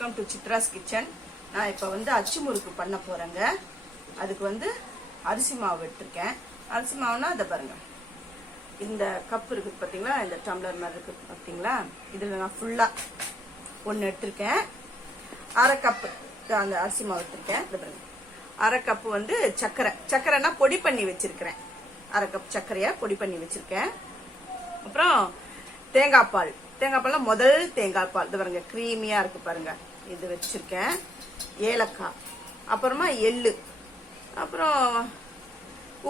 Welcome to Chitra's kitchen. நான் இப்போ வந்து அச்சு முறுக்கு பண்ண போறேங்க. அதுக்கு வந்து அரிசி மாவு எடுத்திருக்கேன். அரிசி மாவுனா அதை பாருங்க, இந்த கப் இருக்குது பார்த்தீங்களா, இந்த டம்ளர் மாதிரி இருக்குது பார்த்தீங்களா, இதில் நான் ஃபுல்லாக ஒன்று எடுத்திருக்கேன். அரை கப்பு அந்த அரிசி மாவு எடுத்திருக்கேன். இது பாருங்க, அரை கப்பு வந்து சர்க்கரைனா பொடி பண்ணி வச்சிருக்கிறேன். அரை கப் சர்க்கரையை பொடி பண்ணி வச்சிருக்கேன். அப்புறம் தேங்காய் பால்னா முதல் தேங்காய் பால், இது பாருங்க கிரீமியா இருக்கு பாருங்க, இது வச்சிருக்கேன். ஏலக்காய், அப்புறமா எள்ளு, அப்புறம்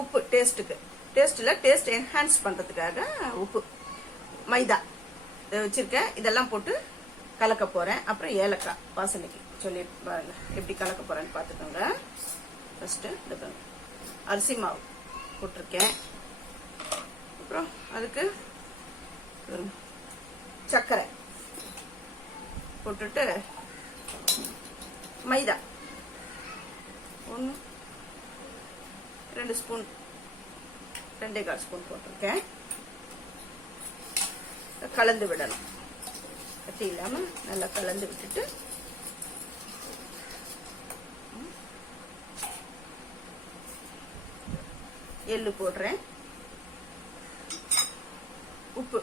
உப்பு டேஸ்ட் என்ஹான்ஸ் பண்றதுக்காக உப்பு, மைதா இதை வச்சிருக்கேன். இதெல்லாம் போட்டு கலக்க போறேன். அப்புறம் ஏலக்காய் வாசனைக்கு சொல்லி பாருங்க எப்படி கலக்க போறேன்னு பாத்துக்கோங்க. ஃபர்ஸ்ட் இந்த பாருங்க அரிசி மாவு போட்டிருக்கேன். அப்புறம் அதுக்கு சர்க்கரை போட்டுட்டு மைதா 2 ஸ்பூன் 2.25 ஸ்பூன் போட்டிருக்கேன். கலந்து விடணும், கட்டி இல்லாம நல்லா கலந்து விட்டுட்டு எள்ளு போடுறேன். உப்பு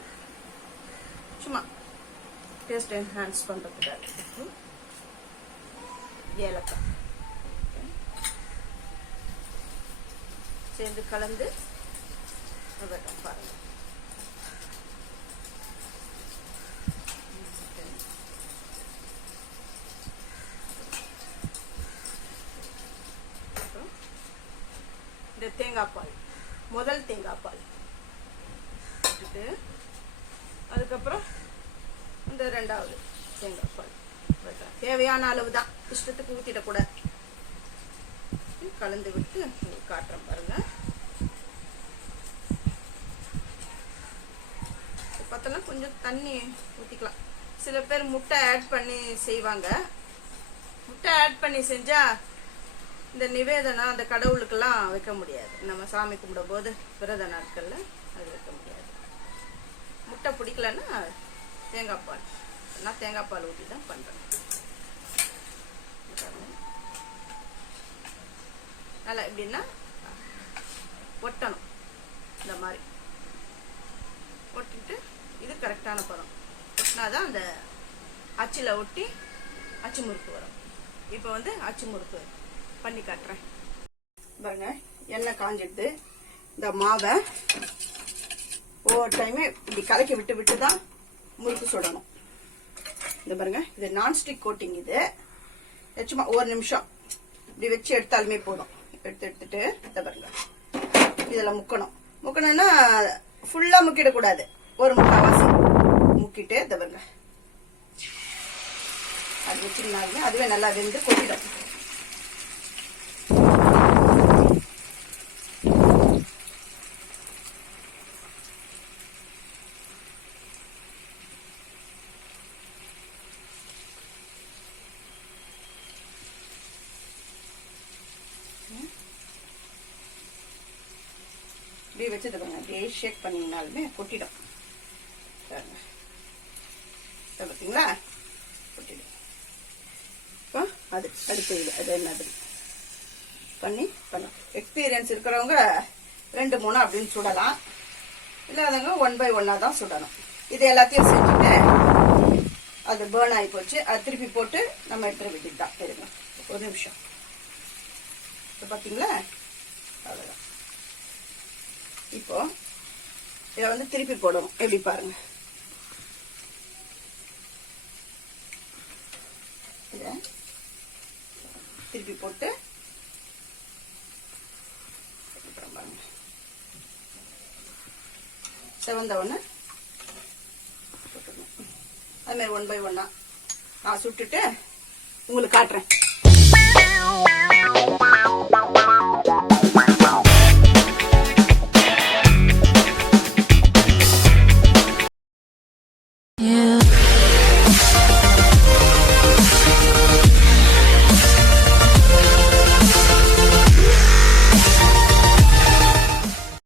சும்மா டேஸ்ட் என்ஹான்ஸ் பண்றதுக்காக உப்பு, ஏலக்காய் சேர்ந்து கலந்து பாருங்க. இந்த தேங்காய் பால், முதல் தேங்காய் பால் போட்டுட்டு அதுக்கப்புறம் இந்த 2வது தேங்காய் பால் தேவையான அளவு தான், இஷ்டத்துக்கு ஊத்திடக்கூடாது. கலந்து விட்டு காட்டுறேன் பாருங்க. பார்த்தோன்னா கொஞ்சம் தண்ணி ஊத்திக்கலாம். சில பேர் முட்டை ஆட் பண்ணி செய்வாங்க. முட்டை ஆட் பண்ணி செஞ்சா இந்த நிவேதனம் அந்த கடவுளுக்கெல்லாம் வைக்க முடியாது. நம்ம சாமி கும்பிடும் போது விரத நாட்கள்ல அது வைக்க முடியாது. முட்டை பிடிக்கலன்னா தேங்காய் பால், நான் தேங்காய் பால் ஊற்றி தான் பண்றேன். நல்லா எப்படின்னா ஒட்டணும், இந்த மாதிரி ஒட்டிட்டு இது கரெக்டான பதம் ஒட்டினாதான் அந்த அச்சில் ஒட்டி அச்சு முறுக்கு வரும். இப்போ வந்து அச்சு முறுக்கு பண்ணி காட்டுறேன் பாருங்க. எண்ணெய் காஞ்சிடுது. இந்த மாவை ஒவ்வொரு டைமே இப்படி கலக்கி விட்டு தான் முறுக்கு சுடணும். இந்த பாருங்க, இது நான்ஸ்டிக் கோட்டிங். இது சும்மா 1 நிமிஷம் இப்படி வச்சு எடுத்தாலுமே போதும். எடுத்துட்டு இதை பாருங்க, இதுல முக்கணும்னா ஃபுல்லா முக்கிடக்கூடாது, ஒரு முக்காவாசி முக்கிட்டு இதை பாருங்க அது வச்சுருந்தாலுமே அதுவே நல்லா வெந்து கொட்டிடும். இப்படி வச்சது பாருங்க, அப்படியே ஷேக் பண்ணிங்கனாலுமே கொட்டிடும். பார்த்தீங்களா, கொட்டிடும். இப்போ அது அடுத்து அது என்னது பண்ணலாம். எக்ஸ்பீரியன்ஸ் இருக்கிறவங்க 2-3 அப்படின்னு சுடலாம், இல்லாதவங்க 1 by 1 தான் சுடணும். இது எல்லாத்தையும் செஞ்சுட்டு அது பேர்ன் ஆகி போச்சு. அது திருப்பி போட்டு நம்ம எடுத்துட வேண்டியது தான். இருங்க 1 நிமிஷம். இப்போ பார்த்தீங்களா, அவ்வளோதான். இப்போ இதை வந்து திருப்பி போடணும். எப்படி பாருங்க, இதை திருப்பி போட்டு பாருங்க, செவந்த ஒன்று போட்டுக்கணும். அது மாதிரி 1 by 1 நான் சுட்டுட்டு உங்களுக்கு காட்டுறேன்.